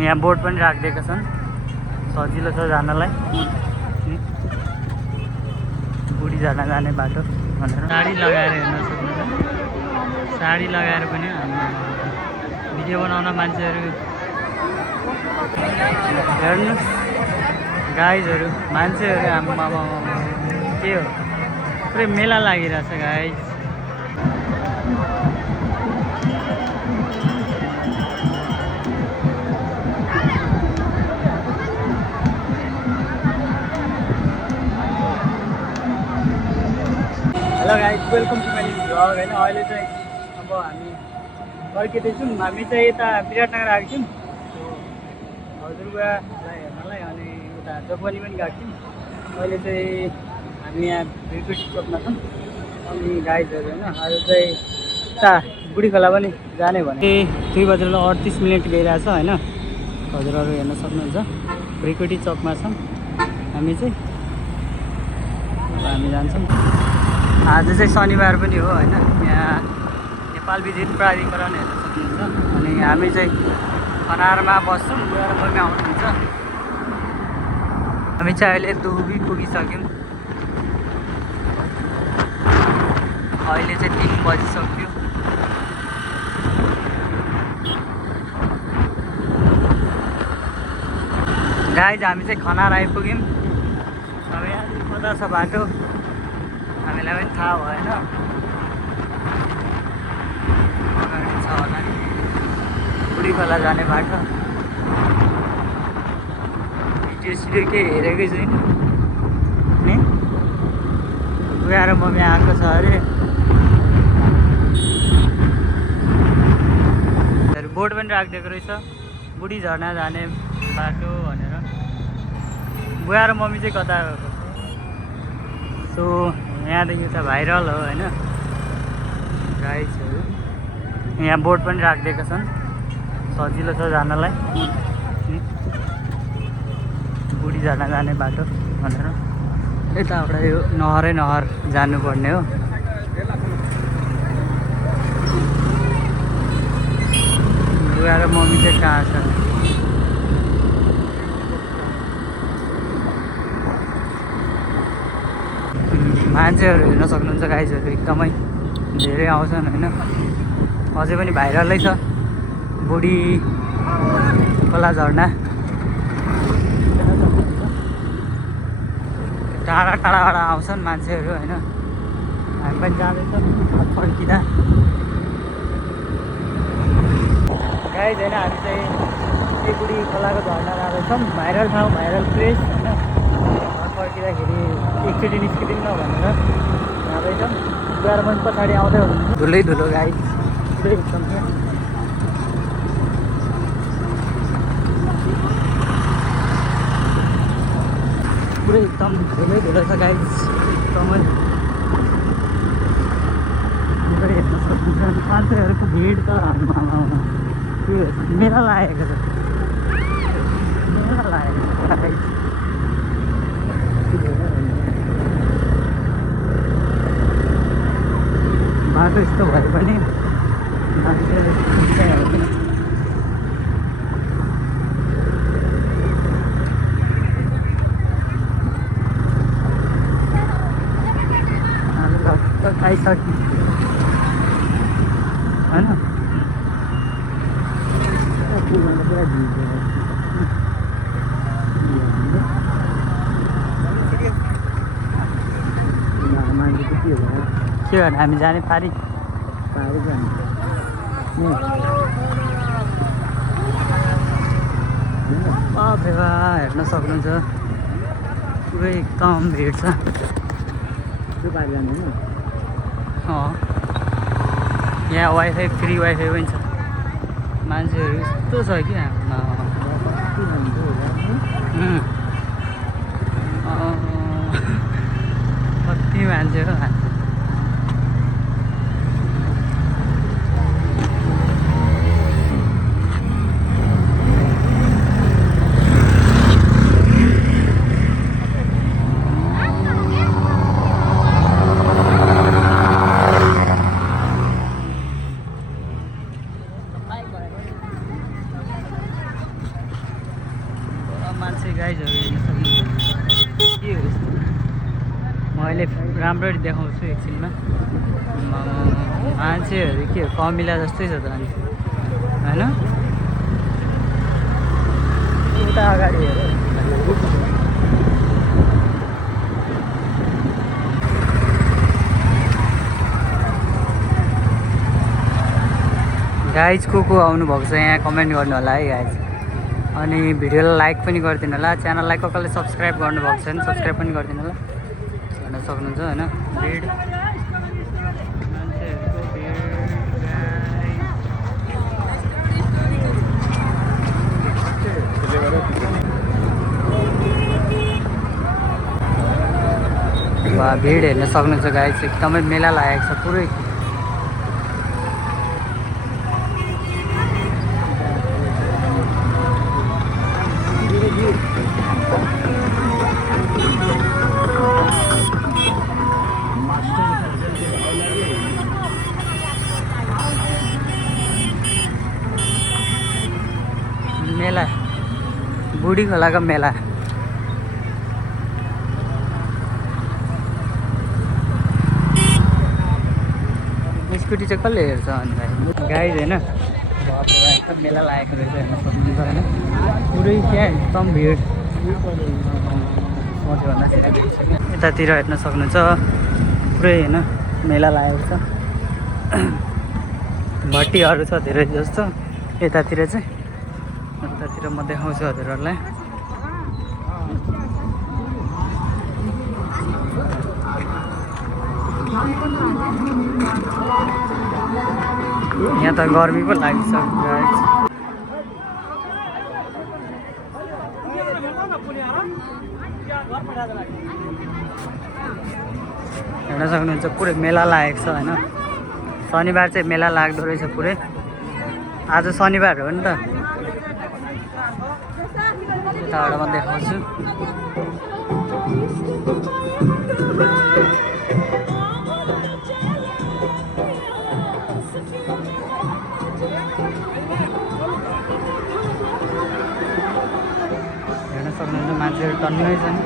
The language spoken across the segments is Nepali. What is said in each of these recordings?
यहाँ बोर्ड पनि राखिदिएका छन्, सजिलो छ जानलाई। बुढी झर्ना जाने बाटो भनेर साडी लगाएर हेर्न सक्नुहुन्छ। साडी लगाएर पनि भिडियो बनाउन मान्छेहरू हेर्नुहोस् गाइजहरू, मान्छेहरू आम्मा के हो, पुरै मेला लागिरहेछ guys. Hello guys, welcome to my vlog होइन। अहिले चाहिँ अब हामी फर्किँदैछौँ। हामी चाहिँ यता विराटनगर आएको थियौँ हजुरबुवालाई हेर्नलाई, अनि उता जोगबनी पनि गएको थियौँ। अहिले चाहिँ हामी यहाँ भिरकुटी चोकमा छौँ। अनि गाइजहरू होइन, आज चाहिँ उता बुढी खोला पनि जाने भने 2:38 गइरहेछ होइन। हजुरहरू हेर्न सक्नुहुन्छ भिरकुटी चोकमा छौँ हामी चाहिँ। अब हामी जान्छौँ। आज चाहिँ शनिबार पनि हो होइन। यहाँ नेपाल विद्युत प्राधिकरण हेर्न सक्नुहुन्छ। अनि हामी चाहिँ खनारमा बस्छौँ, बुढा र मम्मी आउनुहुन्छ। हामी चाहिँ अहिले दुबी पुगिसक्यौँ। अहिले चाहिँ 3 बजिसक्यो। गाइज हामी चाहिँ खनार आइपुग्यौँ। अब यहाँ कता छ बाटो हामीलाई पनि थाहा भएन। अगाडि छ होला बुढी खोला जाने बाटो। भिडियो केही हेरेकै छैन नि। बुवा र मम्मी आएको छ अरे। बोर्ड पनि राखिदिएको रहेछ, बुढी झर्ना जाने बाटो भनेर। बुवा र मम्मी चाहिँ कता गएको? सो यहाँदेखि त भाइरल हो होइन गाइजहरू। यहाँ बोर्ड पनि राखिदिएका छन्, सजिलो छ जानलाई। बुढी झर्ना जाने बाटो भनेर। यताबाट यो नहरै नहर जानुपर्ने हो। बुवा र मम्मी चाहिँ कहाँ छ? मान्छेहरू हेर्न सक्नुहुन्छ गाइजहरू, एकदमै धेरै आउँछन् होइन। अझै पनि भाइरलै छ बुढी खोला झर्ना। टाढा टाढाबाट आउँछन् मान्छेहरू होइन। हामी पनि जाँदैछौँ फर्किँदा। गाइज होइन, हामी चाहिँ यो बुढी खोलाको झर्ना जाँदैछौँ। भाइरल ठाउँ, भाइरल प्लेस होइन। फर्किँदाखेरि एकचोटि निस्किदिउँ न भनेर जाँदैछौँ। बुवा पनि पछाडि आउँदै हुनुहुन्छ। धुलै धुलो गाइज, पुरै एकदम पुरै एकदम धुलै धुलो छ गाइज। एकदमै पुरै हेर्न सक्नुहुन्छ। मान्छेहरूको भिड त त्यो मेला लागेको छ, मेला लागेको छ गाइज। बाटो यस्तो भए पनि मान्छेले खाइसक्यो होइन। पुरा भिड मान्छे त के भयो? के भने हामी जाने पारी जाने हेर्न सक्नुहुन्छ पुरै एकदम भिड छ। त्यो पारी जाने होइन। यहाँ वाइफाई, फ्री वाइफाई पनि छ। मान्छेहरू यस्तो छ कि कति मान्छे हो। गाइजहरू हेर्न सक्नुहुन्छ के हो यस्तो म अहिले राम्ररी देखाउँछु एकछिनमा मान्छेहरू के कमिला जस्तै छ त अनि होइन उता अगाडि हेर गाइज को आउनुभएको छ यहाँ कमेन्ट गर्नु होला है गाइज अनि भिडियोलाई लाइक पनि गरिदिनु होला च्यानललाई कसले सब्सक्राइब गर्नुभएको छैन सब्सक्राइब पनि गरिदिनु होला हेर्न सक्नुहुन्छ होइन भिड मान्छेहरूको भिड हेर्न सक्नुहुन्छ गाइज एकदमै मेला लागेको छ पुरै मेला बुढी खोलाको मेला स्कुटी चाहिँ कसले हेर्छ अनि भाइ गाइज होइन एकदम मेला लागेको रहेछ हेर्न सक्नुहुन्छ होइन पुरै क्या एकदम भिड यतातिर हेर्न सक्नुहुन्छ पुरै होइन मेला लागेको छ भट्टीहरू छ धेरै जस्तो यतातिर चाहिँ यतातिर म देखाउँछु हजुरहरूलाई यहाँ त गर्मी पो लागिसक्यो हेर्न सक्नुहुन्छ पुरै मेला लागेको छ होइन शनिबार चाहिँ मेला लाग्दो रहेछ पुरै आज शनिबार हो नि त यताबाट म देखाउँछु हेर्न सक्नुहुन्छ मान्छेहरू टन्नै छन्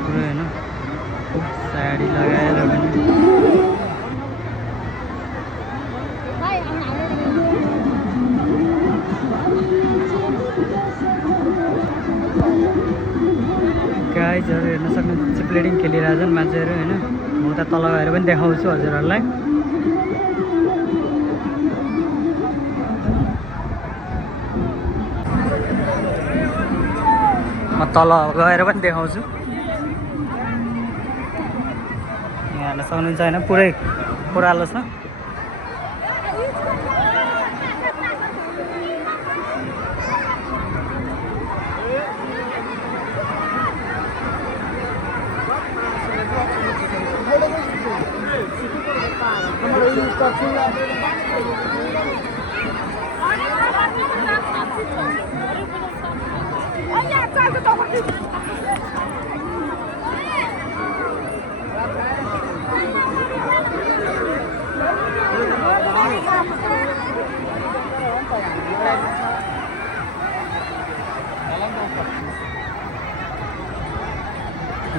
पुरै होइन साडी लगाएर गाइजहरू हेर्न सक्नुहुन्छ चिप्लेटिङ खेलिरहेछन् मान्छेहरू होइन म उता तल गएर पनि देखाउँछु हजुरहरूलाई म तल गएर पनि देखाउँछु यहाँ हेर्न सक्नुहुन्छ होइन पुरै ओह्रालो छ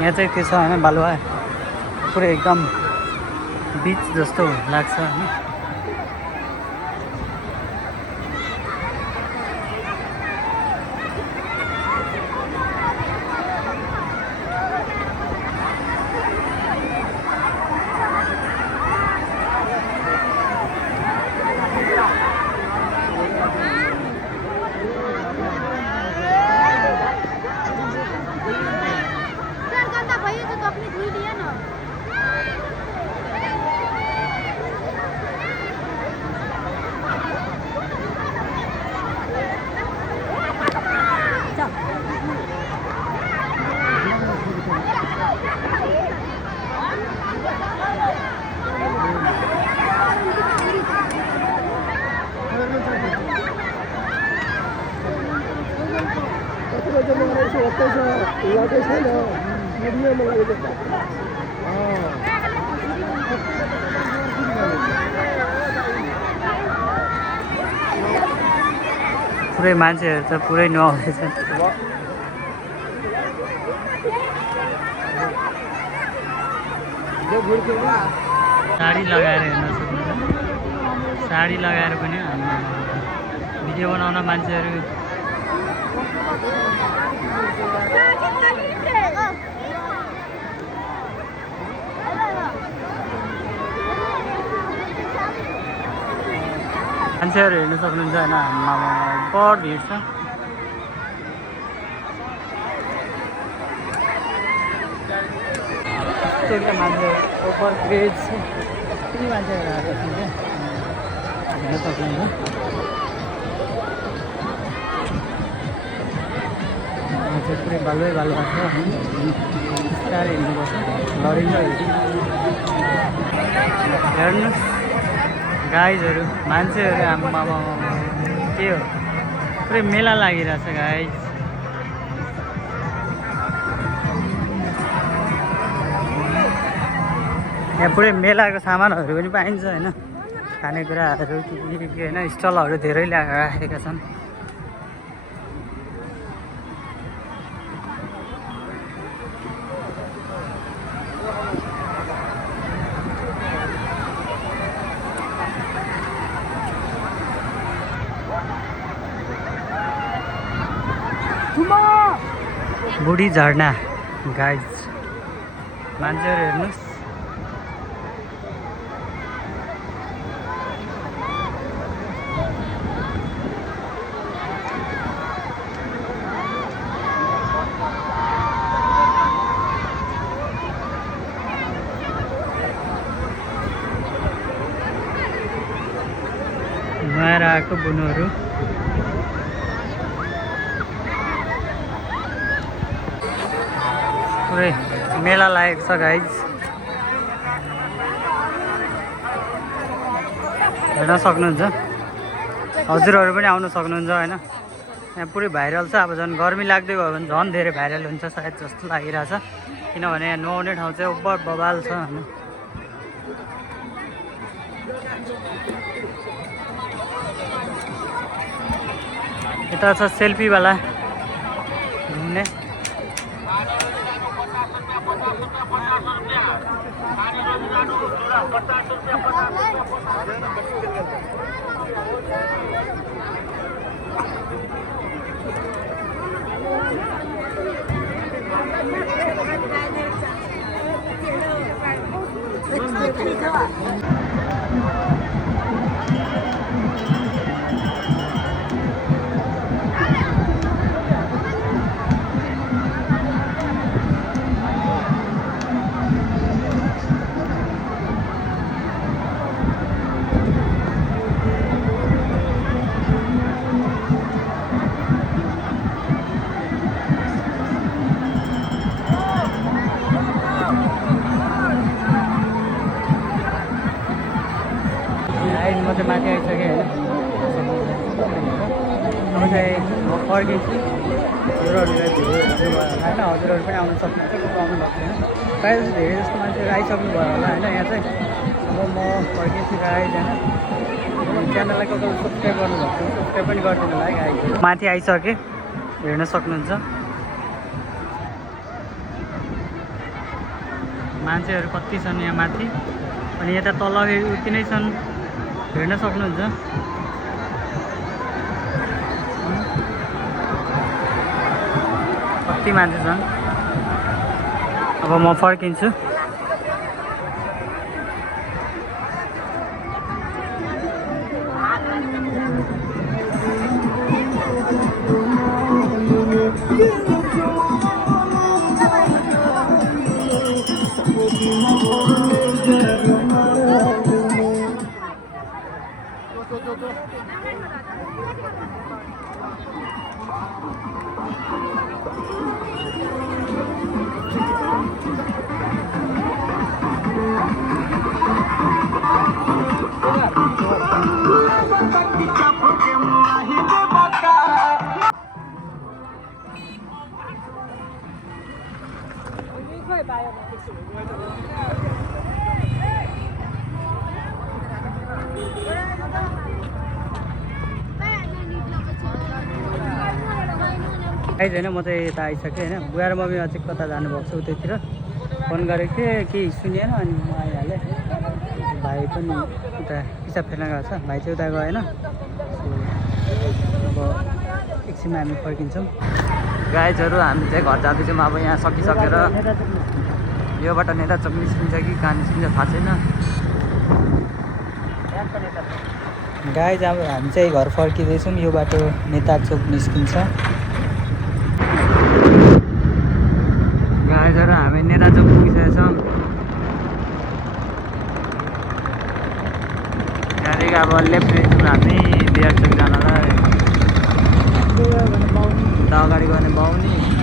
यहाँ चाहिँ के छ होइन बालुवा पुरै एकदम बिच जस्तो लाग्छ होइन पुरै मान्छेहरू त पुरै नुहाउँदैछ। साडी लगाएर हेर्न सक्नुहुन्छ। साडी लगाएर पनि भिडियो बनाउन मान्छेहरू हेर्न सक्नुहुन्छ होइन। बहुत भिड छ। मान्छे ओभर ब्रिज कति मान्छेहरू आएको छ हेर्न सक्नुहुन्छ। मान्छे पुरै बालुवै बालुवा छ। बिस्तारै हिँड्नुपर्छ, लडिन्छ। हेर्नुहोस् गाइजहरू, मान्छेहरू आम्मा के हो, पुरै मेला लागिरहेछ गाइज। यहाँ पुरै मेलाको सामानहरू पनि पाइन्छ होइन। खानेकुराहरू के होइन, स्टलहरू धेरै राखेका छन्। बुढी झरना गाइज, मान्छेहरू हेर्नुहोस्। नयाँ आएको बुनुहरू पुरै मेला लागेको छ गाइज। हेर्न सक्नुहुन्छ। हजुरहरू पनि आउनु सक्नुहुन्छ होइन। यहाँ पुरै भाइरल छ। अब झन् गर्मी लाग्दै गयो भने झन् धेरै भाइरल हुन्छ सायद जस्तो लागिरहेछ। किनभने यहाँ नुहाउने ठाउँ चाहिँ ओभर बबाल छ होइन। यता छ सेल्फीवाला घुम्ने। म चाहिँ माथि आइसकेँ होइन। अब चाहिँ म फर्किन्छु। हजुरहरूलाई भिडियो हेर्नु भयो होला होइन। हजुरहरू पनि आउनु सक्नुहुन्छ, को आउनु भएको छैन। प्रायः जस्तो धेरै जस्तो मान्छेहरू आइसक्नु भयो होला होइन यहाँ चाहिँ। अब म फर्किन्छु गाइज होइन। च्यानललाई कसैले सब्सक्राइब गर्नुभएको छ सब्सक्राइब पनि गरिदिनु होला है गाइज। माथि आइसकेँ, हेर्न सक्नुहुन्छ। मान्छेहरू कति छन् यहाँ माथि, अनि यता तल उति नै छन्, हेर्न सक्नुहुन्छ। कति मान्छे छन्। अब म फर्किन्छु। गाइज होइन म चाहिँ यता आइसकेँ होइन बुवा र मम्मी अझै कता जानुभएको छ उतैतिर फोन गरेको थिएँ केही सुनेन अनि म आइहालेँ भाइ पनि उता पिसाब फेर्न गएको छ भाइ चाहिँ उता गएन अब एकछिनमा हामी फर्किन्छौँ गाइजहरू हामी चाहिँ घर जाँदैछौँ अब यहाँ सकिसकेर योबाट नेता चोक निस्किन्छ कि कहाँ निस्किन्छ थाहा छैन गाइज अब हामी चाहिँ घर फर्किँदैछौँ यो बाटो नेता चोक निस्किन्छ गाइजहरू हामी नेता चोक पुगिसकेको छौँ त्यहाँदेखि अब लेफ्ट लिन्छौँ हामी बिहार चोक जानलाई उता अगाडि गयो भने बाहुनी